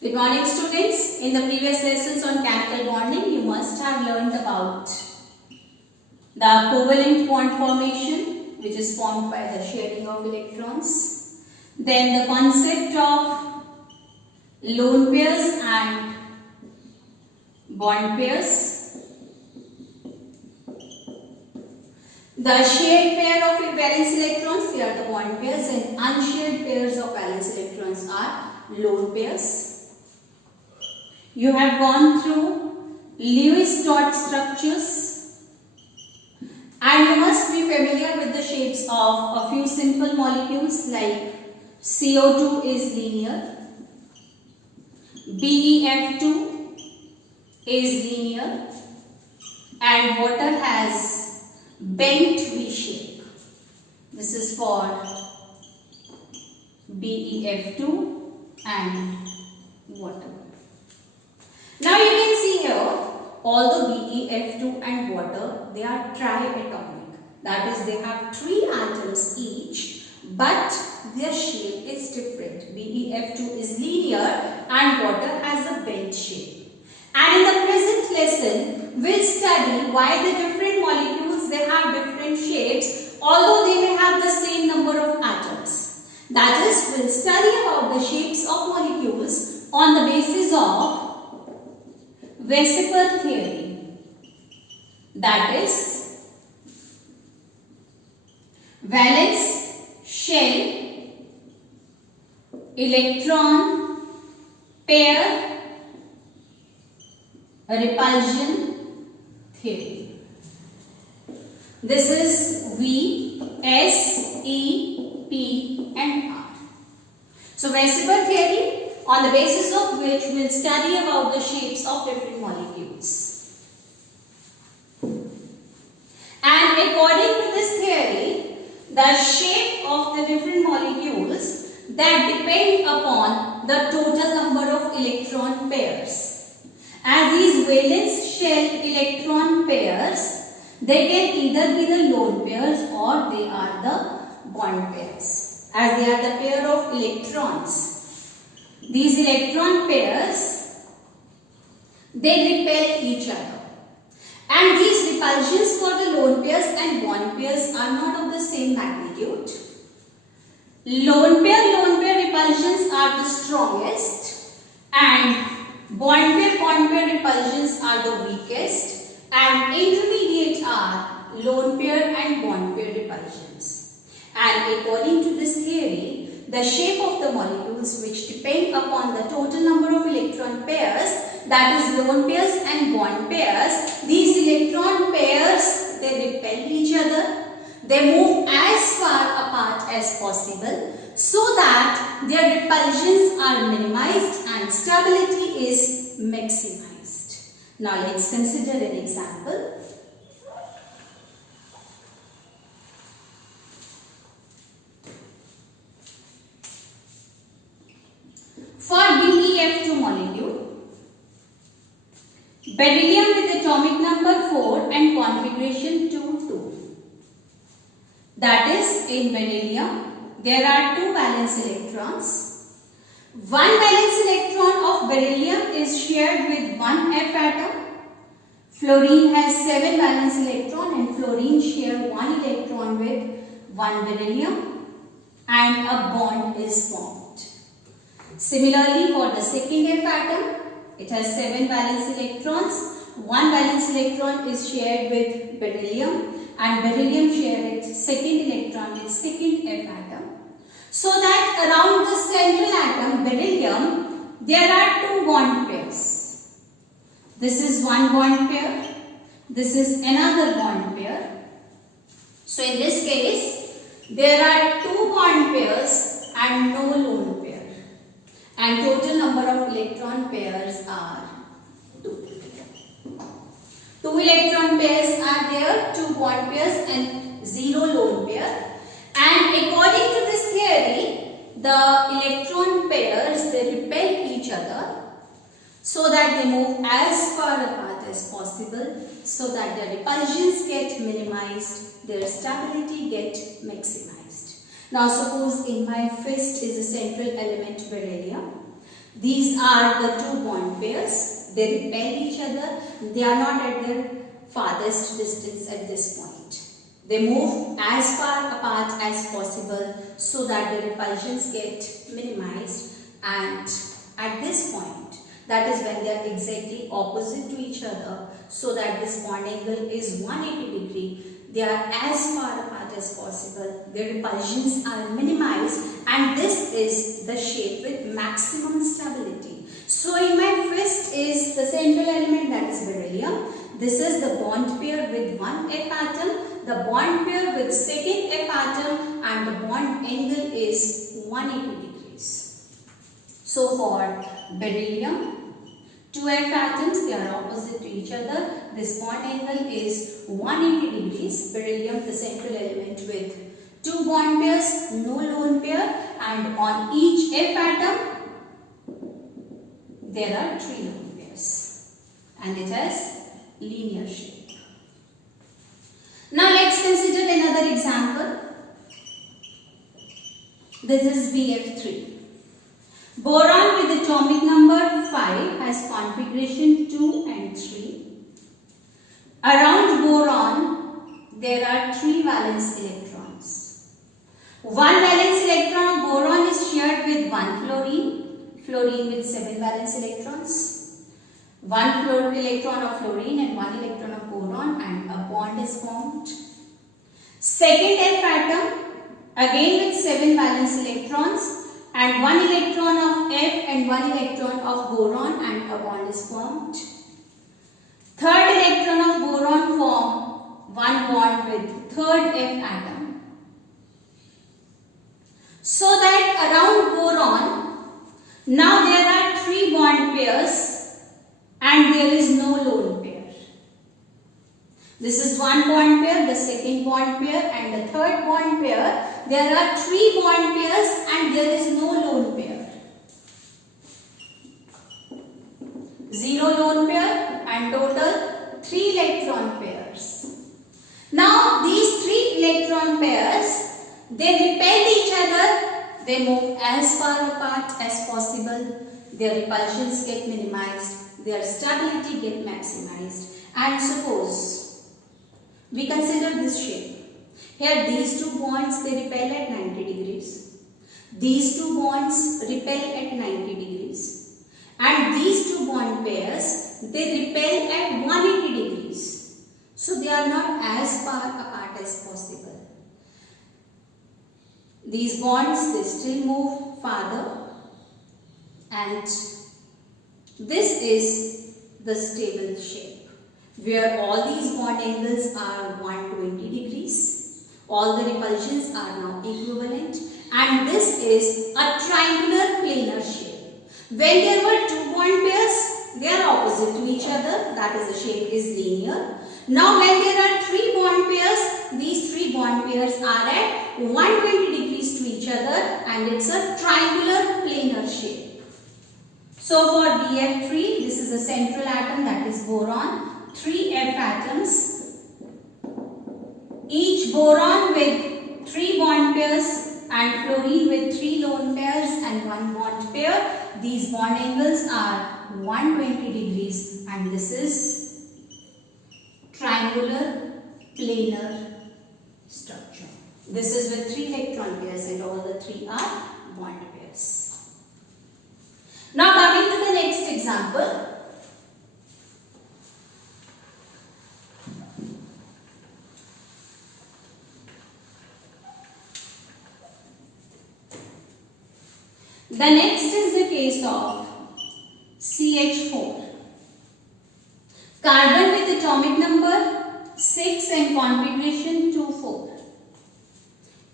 Good morning students. In the previous lessons on chemical bonding, you must have learnt about the covalent bond formation, which is formed by the sharing of electrons. Then the concept of lone pairs and bond pairs. The shared pair of valence electrons, they are the bond pairs, and unshared pairs of valence electrons are lone pairs. You have gone through Lewis dot structures and you must be familiar with the shapes of a few simple molecules like CO2 is linear, BeF2 is linear, and water has bent V shape. This is for BeF2 and water. Now you can see here, although BeF2 and water, they are triatomic. That is, they have 3 atoms each, but their shape is different. BeF2 is linear and water has a bent shape. And in the present lesson, we'll study why the different molecules, they have different shapes, although they may have the same number of atoms. That is, we'll study about the shapes of molecules on the basis of VSEPR theory, that is valence shell electron pair repulsion theory. This is V, S, E, P and R. So VSEPR theory, on the basis of which we will study about the shapes of different molecules. And according to this theory, the shape of the different molecules that depend upon the total number of electron pairs. As these valence shell electron pairs, they can either be the lone pairs or they are the bond pairs. As they are the pair of electrons. These electron pairs, they repel each other. And these repulsions for the lone pairs and bond pairs are not of the same magnitude. Lone pair repulsions are the strongest and bond pair repulsions are the weakest, and intermediate are lone pair and bond pair repulsions. And according to this theory, the shape of the molecules which depend upon the total number of electron pairs, that is lone pairs and bond pairs, these electron pairs, they repel each other, they move as far apart as possible so that their repulsions are minimized and stability is maximized. Now let's consider an example. For BeF2 molecule, beryllium with atomic number 4 and configuration 2,2. That is, in beryllium, there are 2 valence electrons. One valence electron of beryllium is shared with one F atom. Fluorine has 7 valence electrons and fluorine share 1 electron with one beryllium and a bond is formed. Similarly, for the second F atom, it has 7 valence electrons. One valence electron is shared with beryllium and beryllium shares its second electron with second F atom. So that around the central atom, beryllium, there are 2 bond pairs. This is one bond pair. This is another bond pair. So in this case, there are 2 bond pairs and no lone pair. And total number of electron pairs are 2. 2 electron pairs are there, 2 bond pairs and 0 lone pair. And according to this theory, the electron pairs, they repel each other so that they move as far apart as possible so that their repulsions get minimized, their stability get maximized. Now suppose in my fist is a central element beryllium. These are the two bond pairs. They repel each other. They are not at their farthest distance at this point. They move as far apart as possible so that the repulsions get minimized, and at this point, that is when they are exactly opposite to each other, so that this bond angle is 180 degree. They are as far apart as possible. Their repulsions are minimized, and this is the shape with maximum stability. So in my fist is the central element, that is beryllium. This is the bond pair with one F atom, the bond pair with second F atom, and the bond angle is 180 degrees. So for beryllium, two F atoms, they are opposite to each other. This bond angle is 180 degrees. Beryllium, the central element with two bond pairs, no lone pair, and on each F atom, there are three lone pairs, and it has linear shape. Now let's consider another example. This is VF3. Boron with atomic number 5 has configuration 2 and 3. Around boron, there are 3 valence electrons. One valence electron of boron is shared with one fluorine with 7 valence electrons. One electron of fluorine and one electron of boron, and a bond is formed. Second F atom, again with 7 valence electrons, and one electron of F and one electron of boron, and a bond is formed. Third electron of boron form one bond with third F atom. So that around boron, now there are 3 bond pairs and there is no lone pair. This is one bond pair, the second bond pair, and the third bond pair. There are 3 bond pairs and there is no lone pair. 0 lone pair and total 3 electron pairs. Now these 3 electron pairs, they repel each other. They move as far apart as possible. Their repulsions get minimized. Their stability get maximized. And suppose we consider this shape. Here these 2 bonds, they repel at 90 degrees. These 2 bonds repel at 90 degrees. And these 2 bond pairs, they repel at 180 degrees. So they are not as far apart as possible. These bonds, they still move farther, and this is the stable shape where all these bond angles are 120 degrees. All the repulsions are now equivalent, and this is a triangular planar shape. When there were 2 bond pairs, they are opposite to each other, that is, the shape is linear. Now when there are 3 bond pairs, these 3 bond pairs are at 120 degrees to each other, and it's a triangular planar shape. So for BF3, this is a central atom, that is boron, 3 F atoms, each boron with 3 bond pairs and fluorine with 3 lone pairs and 1 bond pair. These bond angles are 120 degrees, and this is triangular planar structure. This is with 3 electron pairs, and all the 3 are bond pairs. Now coming to the next example. The next is the case of CH4. Carbon with atomic number 6 and configuration 2,4.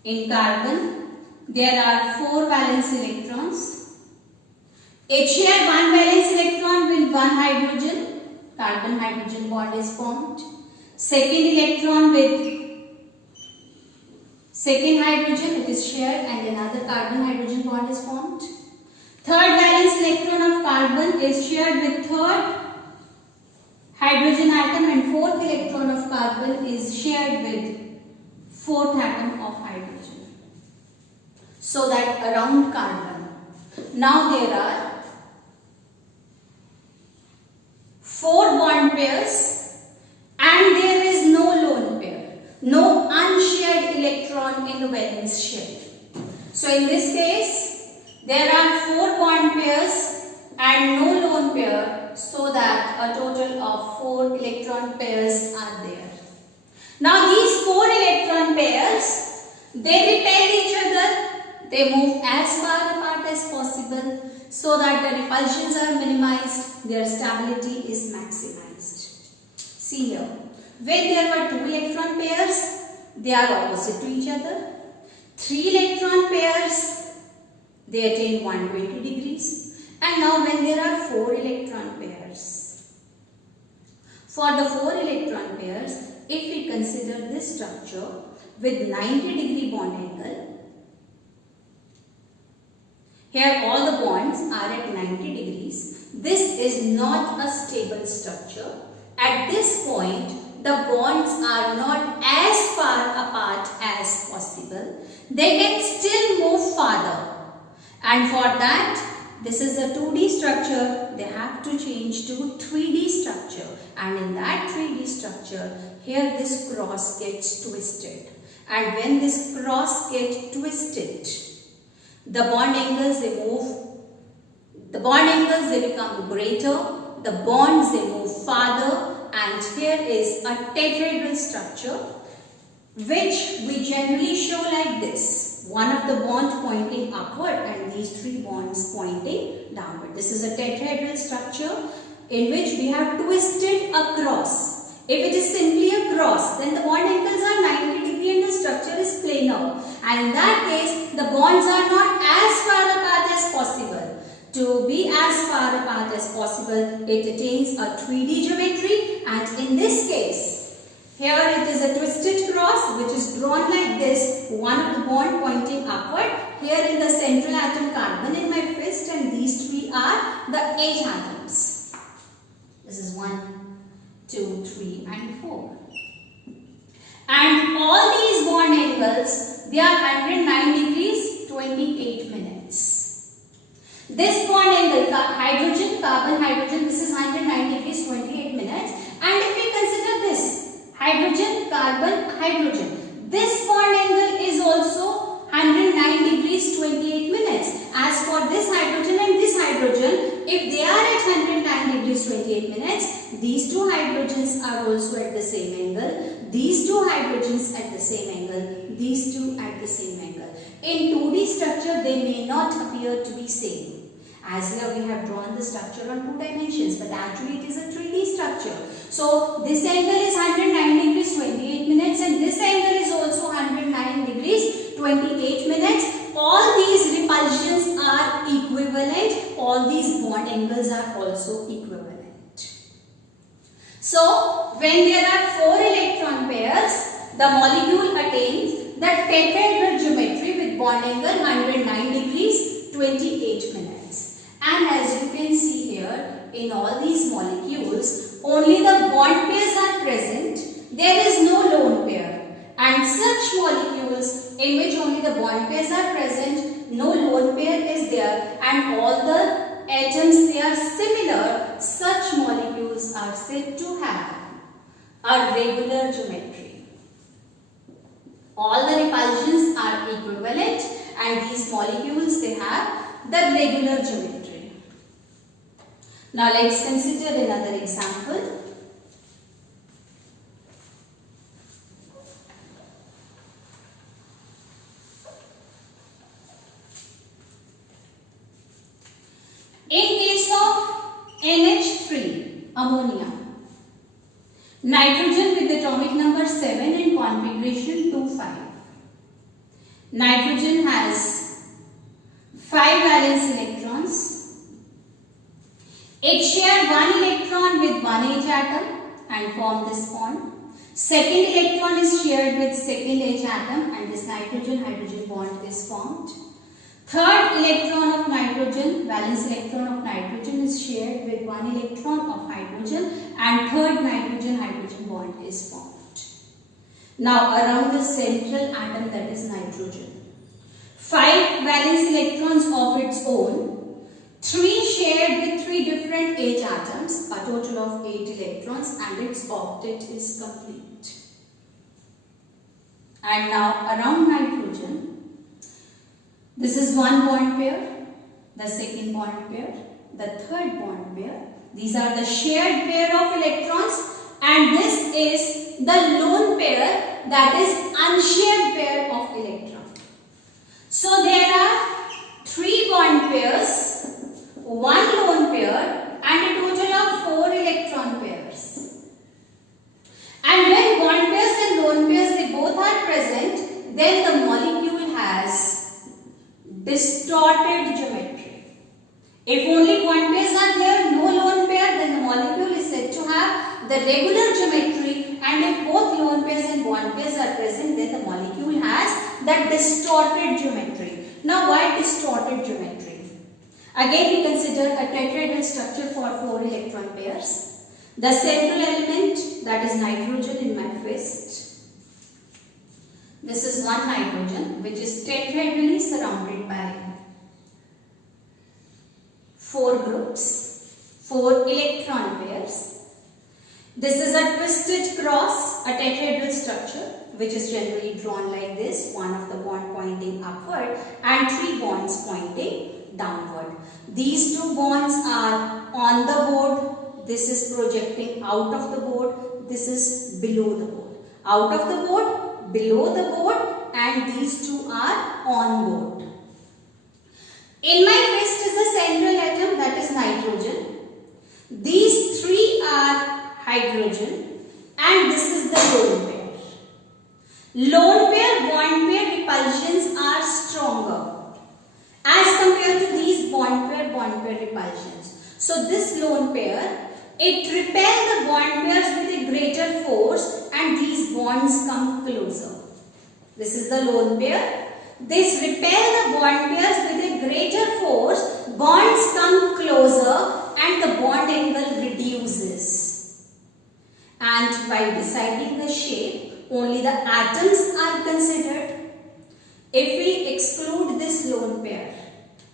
In carbon, there are 4 valence electrons. It shares 1 valence electron with 1 hydrogen. Carbon-hydrogen bond is formed. Second electron with second hydrogen, it is shared, and another carbon-hydrogen bond is formed. Third valence electron of carbon is shared with third hydrogen atom, and fourth electron of carbon is shared with fourth atom of hydrogen. So that around carbon, now there are pairs and there is no lone pair, no unshared electron in the valence shell. So in this case, there are 4 bond pairs and no lone pair, so that a total of 4 electron pairs are there. Now these 4 electron pairs, they repel each other. They move as far apart as possible so that the repulsions are minimized, their stability is maximized. See here, when there were 2 electron pairs, they are opposite to each other. 3 electron pairs, they attain 120 degrees. And now when there are 4 electron pairs, for the 4 electron pairs, if we consider this structure with 90 degree bond angle, here all the bonds are at 90 degrees. This is not a stable structure. At this point, the bonds are not as far apart as possible. They can still move farther. And for that, this is a 2D structure. They have to change to 3D structure. And in that 3D structure, here this cross gets twisted. And when this cross gets twisted, the bond angles they move, the bond angles they become greater, the bonds they move farther, and here is a tetrahedral structure which we generally show like this. One of the bonds pointing upward and these 3 bonds pointing downward. This is a tetrahedral structure in which we have twisted a cross. If it is simply a cross, then the bond angles are 90 degree and the structure is planar. And in that case, the bonds are not as far apart as possible. To be as far apart as possible, it attains a 3D geometry, and in this case, here it is a twisted cross which is drawn like this, one of the bond pointing upward, here in the central atom carbon in my fist, and these 3 are the H atoms. This is 1, 2, 3 and 4. And all these bond angles, they are 109 degrees, 28 minutes. This bond angle, hydrogen, carbon, hydrogen, this is 109 degrees, 28 minutes. And if we consider this, hydrogen, carbon, hydrogen, this bond angle is also 109 degrees, 28 minutes. As for this hydrogen and this hydrogen, if they are at 109 degrees, 28 minutes, these 2 hydrogens are also at the same angle. These 2 hydrogens at the same angle, these 2 at the same angle. In 2D structure, they may not appear to be same. As here we have drawn the structure on 2 dimensions, but actually it is a 3D structure. So this angle is 109 degrees, 28 minutes, and this angle is also 109 degrees, 28 minutes. All these repulsions are equivalent. All these bond angles are also equivalent. So when there are 4 electron pairs, the molecule attains the tetrahedral geometry with bond angle 109 degrees, 28 minutes. And as you can see here, in all these molecules, only the bond pairs are present. There is no lone pair. And such molecules in which only the bond pairs are present, no lone pair is there, and all the atoms they are similar, such molecules are said to have a regular geometry. All the repulsions are equivalent, and these molecules they have the regular geometry. Now let's consider another example. In case of NH3, ammonia, nitrogen with atomic number 7 and configuration 2,5. Nitrogen has 5 valence electrons. It shared 1 electron with 1 H atom and formed this bond. Second electron is shared with second H atom and this nitrogen-hydrogen bond is formed. Third electron of nitrogen, valence electron of nitrogen is shared with 1 electron of hydrogen and third nitrogen-hydrogen bond is formed. Now around the central atom, that is nitrogen, 5 valence electrons of its own, 3 shared with 3 different different H atoms, a total of 8 electrons, and its octet is complete. And now around nitrogen, this is one bond pair, the second bond pair, the third bond pair. These are the shared pair of electrons, and this is the lone pair, that is unshared pair of electrons. So there are 3 bond pairs, 1 lone pair, and a total of 4 electron pairs. And when bond pairs and lone pairs, they both are present, then the molecule has distorted geometry. If only bond pairs are there, no lone pair, then the molecule is said to have the regular geometry, and if both lone pairs and bond pairs are present, then the molecule has that distorted geometry. Now, why distorted geometry? Again, we consider a tetrahedral structure for 4 electron pairs. The central element, that is nitrogen in my fist. This is one nitrogen which is tetrahedrali surrounded by 4 groups, 4 electron pairs. This is a twisted cross, a tetrahedral structure which is generally drawn like this, one of the bond pointing upward and 3 bonds pointing downward. These 2 bonds are on the board. This is projecting out of the board. This is below the board. Out of the board, below the board, and these 2 are on board. In my fist is the central atom, that is nitrogen. These 3 are hydrogen, and this is the lone pair. Lone pair, bond pair repulsions are stronger as compared to these bond pair repulsions. So this lone pair, it repels the bond pairs with a greater force, and these bonds come closer. This is the lone pair. This repels the bond pairs with a greater force, bonds come closer, and the bond angle reduces. And while deciding the shape, only the atoms are considered. If we exclude this lone pair,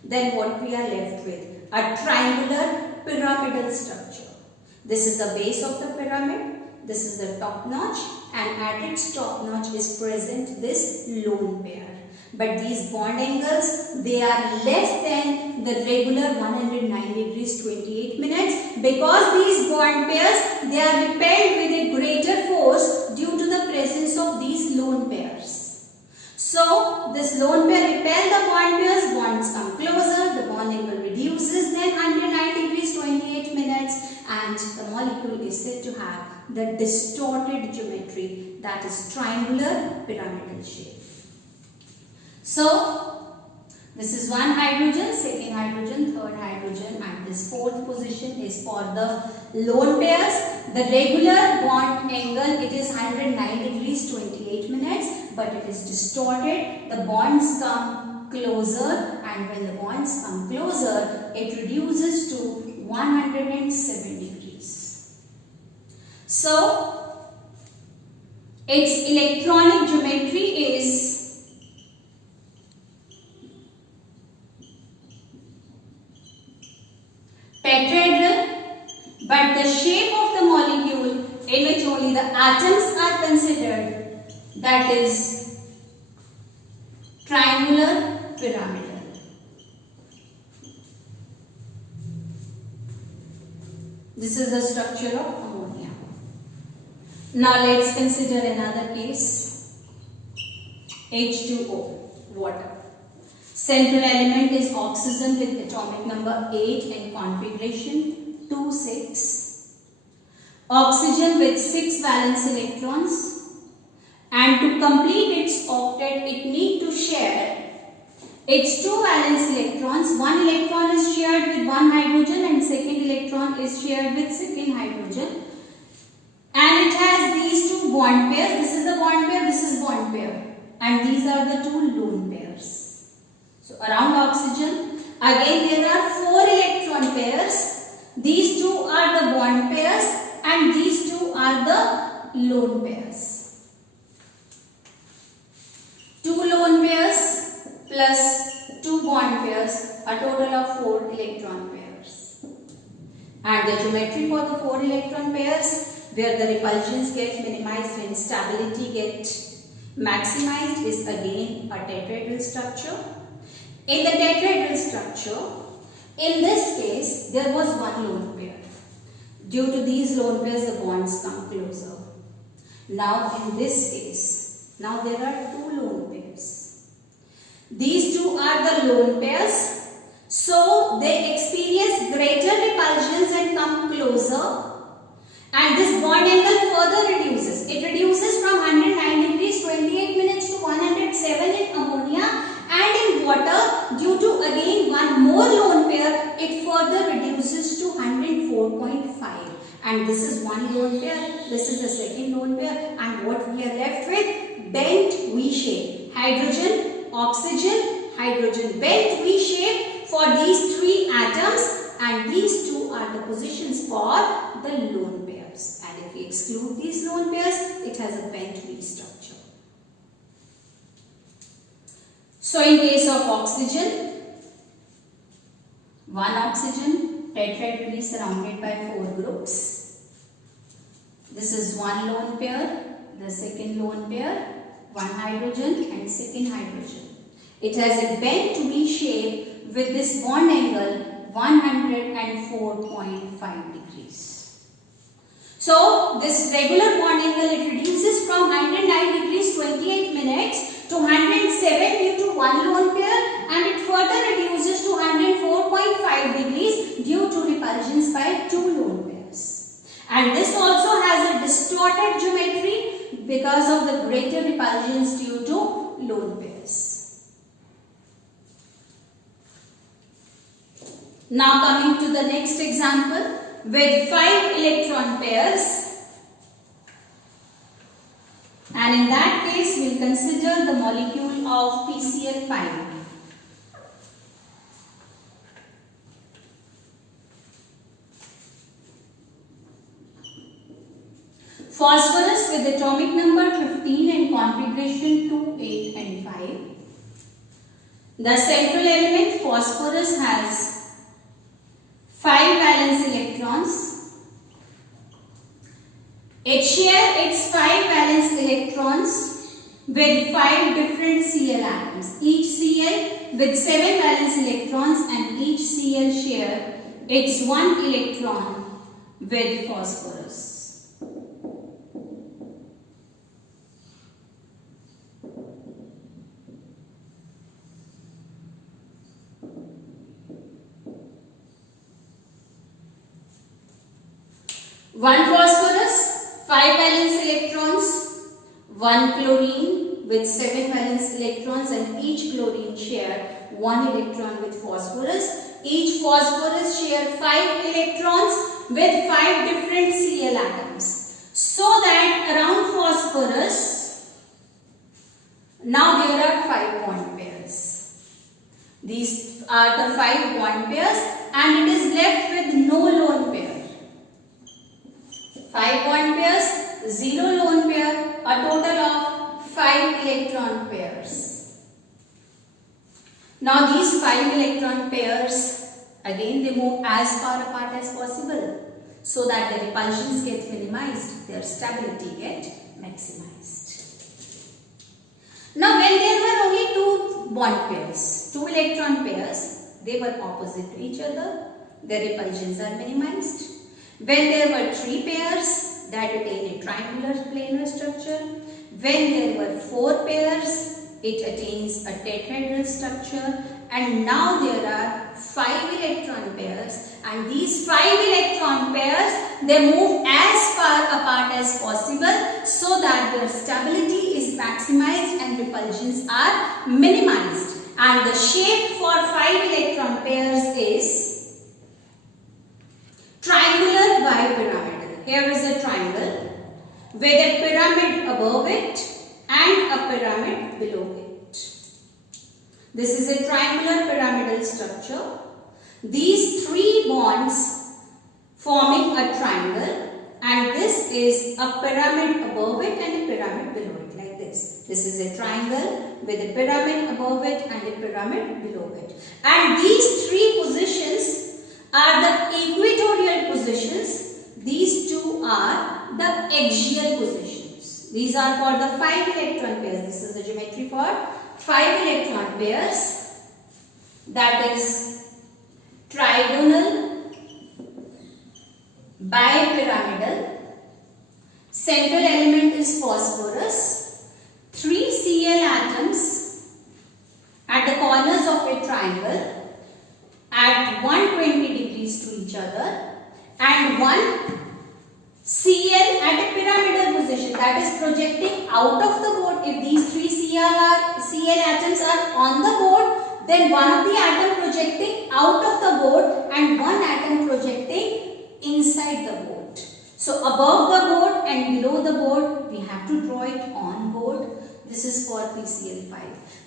then what we are left with? A triangular pyramidal structure. This is the base of the pyramid, this is the top notch, and at its top notch is present this lone pair. But these bond angles, they are less than the regular 109 degrees 28 minutes, because these bond pairs, they are repelled with a greater force due to the presence of these lone pairs. So, this lone pair repel the bond pairs, bonds come closer, the bond angle reduces, then 109 degrees 28 minutes, and the molecule is said to have the distorted geometry, that is triangular pyramidal shape. So, this is one hydrogen, second hydrogen, third hydrogen, and this 4th position is for the lone pairs. The regular bond angle, it is 109 degrees 28 minutes, but it is distorted. The bonds come closer, and when the bonds come closer, it reduces to 107 degrees. So, its electronic geometry is tetrahedral, but the shape of the molecule in which only the atoms are considered, that is triangular pyramidal. This is the structure of ammonia. Now let's consider another case. H2O, water. Central element is oxygen with atomic number 8 and configuration 2,6. Oxygen with 6 valence electrons, and to complete its octet it needs to share its 2 valence electrons. One electron is shared with one hydrogen and second electron is shared with second hydrogen, and it has these 2 bond pairs. This is the bond pair, this is bond pair, and these are the 2 lone pairs. So around oxygen, again there are 4 electron pairs. These 2 are the bond pairs and these 2 are the lone pairs. 2 lone pairs plus 2 bond pairs, a total of 4 electron pairs. And the geometry for the 4 electron pairs where the repulsions get minimized and stability get maximized is again a tetrahedral structure. In the tetrahedral structure, in this case, there was one lone pair. Due to these lone pairs, the bonds come closer. Now, in this case, now there are 2 lone pairs. These 2 are the lone pairs. So, they experience greater repulsions and come closer. And this bond angle further reduces. It reduces from 109 degrees 28 minutes to 107 in ammonia, and in water, due to again one more lone pair, it further reduces to 104.5. And this is one lone pair, this is the second lone pair, and what we are left with? Bent V shape. Hydrogen, oxygen, hydrogen, bent V shape for these 3 atoms, and these 2 are the positions for the lone pairs. And if we exclude these lone pairs, it has a bent V structure. So in case of oxygen, one oxygen tetrahedrali surrounded by 4 groups. This is one lone pair, the second lone pair, one hydrogen and second hydrogen. It has a bent V shape with this bond angle 104.5 degrees. So this regular bond angle, it reduces from 109 degrees 28 minutes to 107 due to one lone pair, and it further reduces to 104.5 degrees due to repulsions by 2 lone pairs. And this also has a distorted geometry because of the greater repulsions due to lone pairs. Now coming to the next example with 5 electron pairs, and in that case we will consider the molecule of PCl5. Phosphorus with atomic number 15 and configuration 2, 8 and 5. The central element phosphorus has 5 valence electrons. It shares its 5 valence electrons with 5 different Cl atoms. Each Cl with 7 valence electrons, and each Cl share its 1 electron with phosphorus. One phosphorus, 5 valence electrons, 1 chlorine with 7 valence electrons, and each chlorine share 1 electron with phosphorus. Each phosphorus share 5 electrons with 5 different Cl atoms. So that around phosphorus, now there are 5 bond pairs. These are the 5 bond pairs, and it is left with no lone pair. 5 bond pairs, 0 lone pair, a total of 5 electron pairs. Now these 5 electron pairs, again they move as far apart as possible so that the repulsions get minimized, their stability get maximized. Now when there were only 2 bond pairs, 2 electron pairs, they were opposite to each other, their repulsions are minimized. When there were 3 pairs that attain a triangular planar structure, when there were 4 pairs, it attains a tetrahedral structure, and now there are 5 electron pairs, and these 5 electron pairs, they move as far apart as possible so that their stability is maximized and repulsions are minimized. And the shape for 5 electron pairs is triangular bipyramidal. Here is a triangle with a pyramid above it and a pyramid below it. This is a triangular pyramidal structure. These 3 bonds forming a triangle, and this is a pyramid above it and a pyramid below it, like this. This is a triangle with a pyramid above it and a pyramid below it. And these 3 positions are the equatorial positions axial positions. These are for the 5 electron pairs. This is the geometry for 5 electron pairs. That is trigonal, bipyramidal. Central element is phosphorus. 3 Cl atoms at the corners of a triangle at 120 degrees to each other, and 1 Cl at a pyramidal position, that is projecting out of the board. If these 3 Cl atoms are on the board, then one of the atom projecting out of the board and one atom projecting inside the board. So above the board and below the board, we have to draw it on board. This is for PCl5.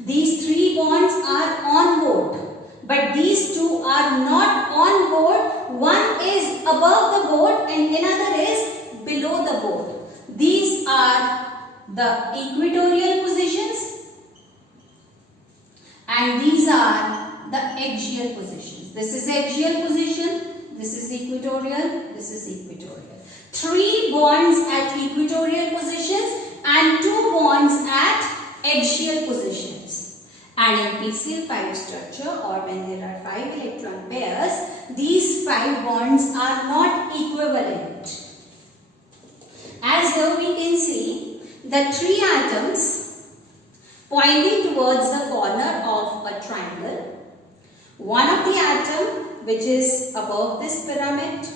These 3 bonds are on board, but these 2 are not on board. One is above the board and another is below the board. These are the equatorial positions and these are the axial positions. This is axial position, this is equatorial, this is equatorial. 3 bonds at equatorial positions and 2 bonds at axial positions. And in PCl5 structure, or when there are 5 electron pairs, these 5 bonds are not equivalent. As here we can see the 3 atoms pointing towards the corner of a triangle. One of the atom which is above this pyramid,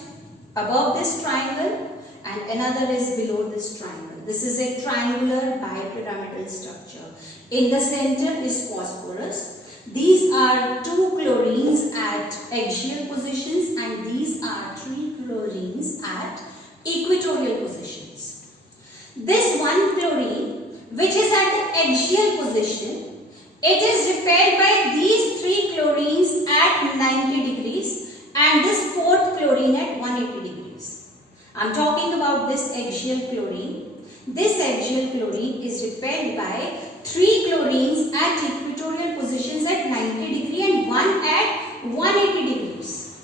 above this triangle, and another is below this triangle. This is a triangular bipyramidal structure. In the center is phosphorus. These are 2 chlorines at axial positions and these are 3 chlorines at equatorial positions. This 1 chlorine which is at the axial position, it is repelled by these 3 chlorines at 90 degrees and this 4th chlorine at 180 degrees. I am talking about this axial chlorine. This axial chlorine is repelled by 3 chlorines at equatorial positions at 90 degree and 1 at 180 degrees.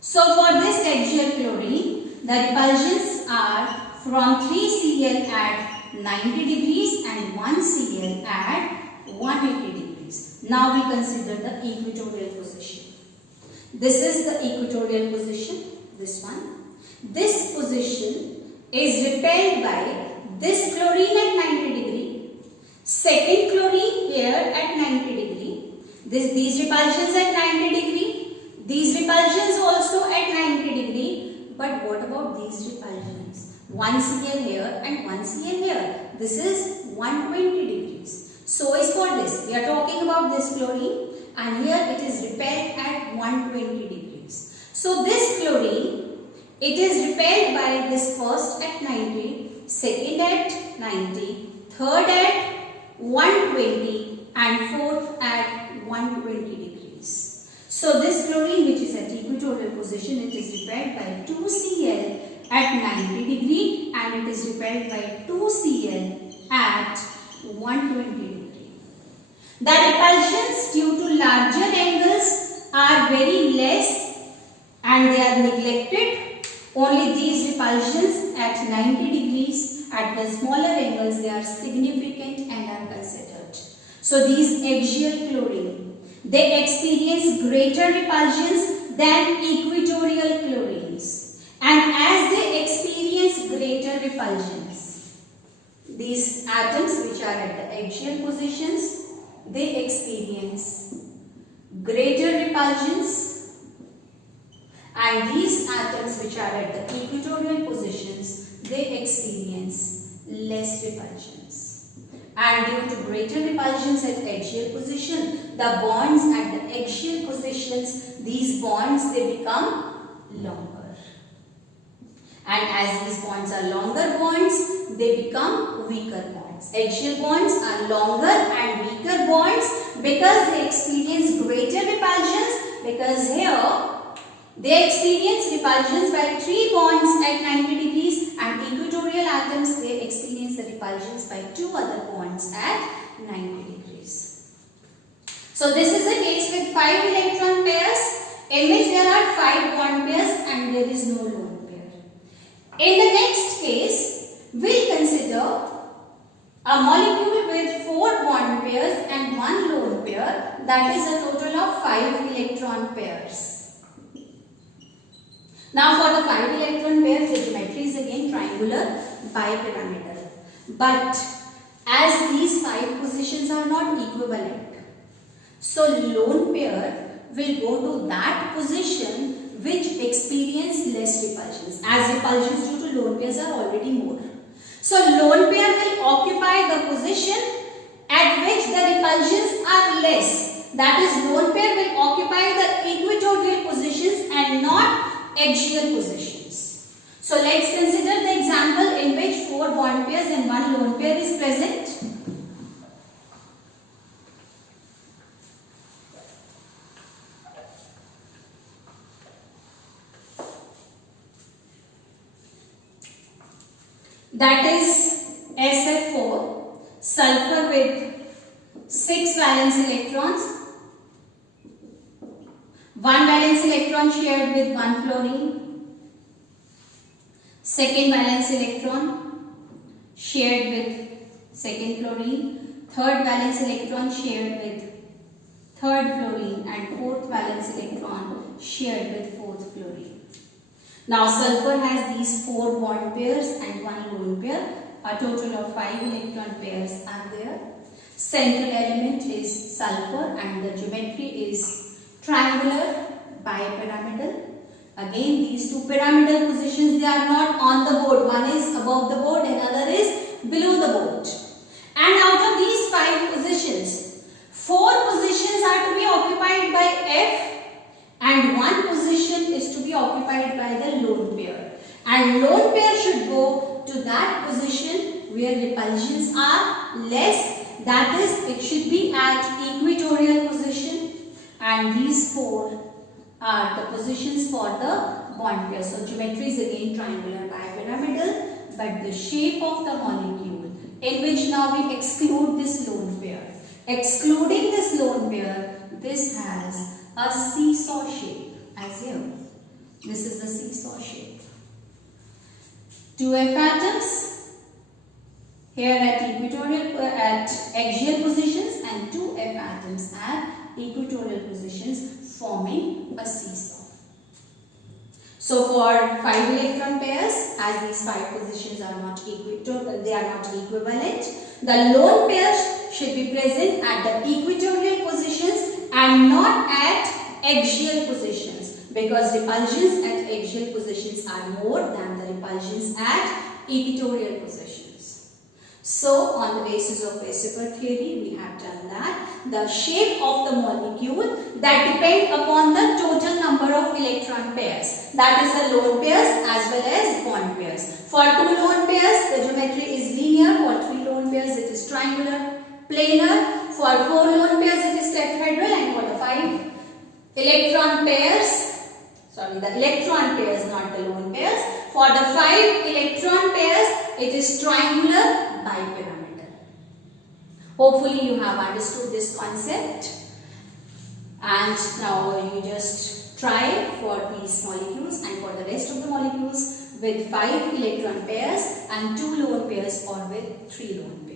So for this axial chlorine, the repulsions are from 3 Cl at 90 degrees and 1 Cl at 180 degrees. Now we consider the equatorial position. This is the equatorial position, this one. This position is repelled by this chlorine at 90 degree, second chlorine here at 90 degree, these repulsions at 90 degree, these repulsions also at 90 degree, but what about these repulsions? 1 Cl here and 1 Cl here. This is 120 degrees. So is for this. We are talking about this chlorine and here it is repelled at 120 degrees. So this chlorine, it is repelled by this first at 90, second at 90, third at 120 and fourth at 120 degrees. So this chlorine which is at equatorial position, it is repelled by 2 Cl at 90 degree and it is repelled by 2 Cl at 120 degree. The repulsions due to larger angles are very less and they are neglected. Only these repulsions at 90 degrees, at the smaller angles, they are significant and are considered. So these axial chlorine, they experience greater repulsions than equatorial chlorines. And as they experience greater repulsions, these atoms which are at the axial positions, they experience greater repulsions. And these atoms which are at the equatorial positions, they experience less repulsions. And due to greater repulsions at axial position, the bonds at the axial positions, these bonds, they become longer. And as these bonds are longer bonds, they become weaker bonds. Axial bonds are longer and weaker bonds because they experience greater repulsions, because here they experience repulsions by 3 bonds at 90 degrees and equatorial atoms, they experience the repulsions by 2 other bonds at 90 degrees. So this is the case with 5 electron pairs in which there are 5 bond pairs and there is no lone pair. In the next case, we'll consider a molecule with 4 bond pairs and 1 lone pair, that is a total of 5 electron pairs. Now for the 5 electron pairs, the geometry is again triangular bipyramidal. But as these 5 positions are not equivalent, so lone pair will go to that position which experience less repulsions, as repulsions due to lone pairs are already more. So lone pair will occupy the position at which the repulsions are less. That is, lone pair will occupy the equatorial positions and not axial positions. So let's consider the example in which 4 bond pairs and 1 lone pair is present. That is SF4, sulfur with 6 valence electrons, 1 valence electron shared with 1 fluorine, second valence electron shared with second fluorine, third valence electron shared with third fluorine, and fourth valence electron shared with fourth fluorine. Now sulfur has these 4 bond pairs and 1 lone pair. A total of 5 electron pairs are there. Central element is sulfur and the geometry is triangular bipyramidal. Again, these 2 pyramidal positions, they are not on the board. One is above the board and other is below the board. And out of these 5 positions, 4 positions are to be occupied by F and 1 position is to be occupied by the lone pair. And lone pair should go to that position where repulsions are less. That is, it should be at equatorial position. And these 4 are the positions for the bond pair. So geometry is again triangular bipyramidal, but the shape of the molecule in which now we exclude this lone pair. Excluding this lone pair, this has a seesaw shape, as here. This is the seesaw shape. 2 F atoms here at axial positions and 2 F atoms at equatorial positions, forming a seesaw. So for 5 electron pairs, as these 5 positions are not equivalent, the lone pairs should be present at the equatorial positions and not at axial positions, because repulsions at axial positions are more than the repulsions at equatorial positions. So on the basis of VSEPR theory, we have done that. The shape of the molecule that depend upon the total number of electron pairs, that is the lone pairs as well as bond pairs. For 2 lone pairs, the geometry is linear. For 3 lone pairs, it is triangular, planar. For 4 lone pairs, it is tetrahedral, and for the 5 electron pairs, the electron pairs, not the lone pairs. For the 5 electron pairs, it is triangular bipyramidal. Hopefully you have understood this concept, and now you just try for these molecules and for the rest of the molecules with 5 electron pairs and 2 lone pairs or with 3 lone pairs.